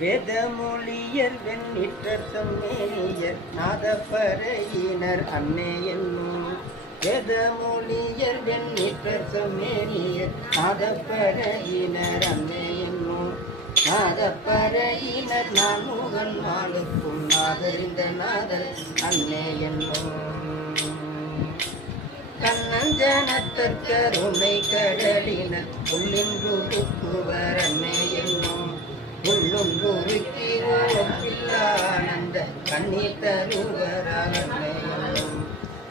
வேதமொழியர் வெண்ணிற்றர் செம்மேனியர் நாதப்பறையினர் அன்னை என்னும் வேதமொழியர் வெண்ணிற்றர் செம்மேனியர் நாதப்பறையினர் அன்னை என்னும் நாதப்பறையினர் நான் முகன் மாளுக்கும் நாதறிந்த நாதர் அன்னை என்னும் கண்ணஞ்சனத்தற்கருணை கடலினர் உள்ளின்றுவர் அன்னை என்னும் உள்ளொன்றுருக்கி ஓப்பில்லானந்த கண்ணீர் தருவரால் அன்னை என்னும்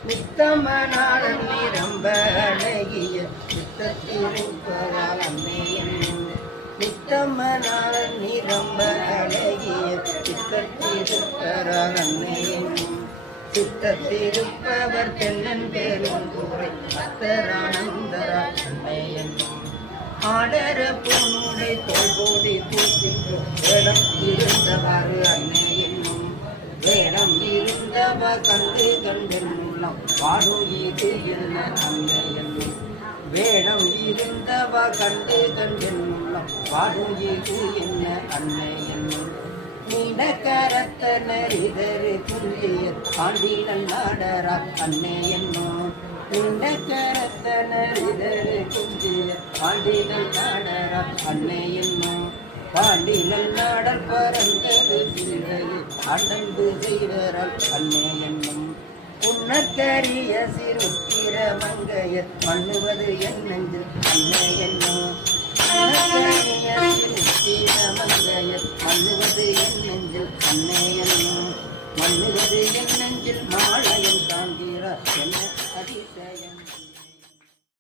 நித்தமனாளன் நிரம்ப அழகிய சித்தத்திருப்பரால் அன்னை என்னும் நித்தமனாளன் நிரம்ப அழகிய சித்தத்திருப்பரால் அன்னை என்னும் சித்தத்திருப்பவர் தென்னன் பெரும் கூரை அத்தரானந்தரால் அன்னை என்னும் ஆடர பொன்னுடை தோல்போடி பூசின்றோ வேடம் இருந்தவாறு அன்னை என்னும் வேடம் இருந்தவ கண்டு கண்டென் உள்ளம் பாடுகிறது என்ன அன்னை என்னும் வேடம் இருந்தவ கண்டு கண்டென் உள்ளம் பாடுகிறது என்ன அன்னை என்னும் நீடக்கரத்த நரிதரு குந்திய ஆண்டிலன் நாடரா அன்னை என்னும் நீண்டக்கரத்த நரிதரு குந்திய ஆண்டிலன் நாடரா அன்னை என்னும் பாண்டிலன் நாடல் பறந்தது சிறையில் அடங்கு செய்வரால் அன்னை என்னும் உன்னற்கரிய சிறுத்திர மங்கையர் மண்ணுவது என் நெஞ்சில் அன்னை என்னும் மண்ணுவது என் நெஞ்சில் அன்னை என்னும் மண்ணுவது என் நெஞ்சில் மாலையன் காண்கிறார் என்ன அதிசயம்.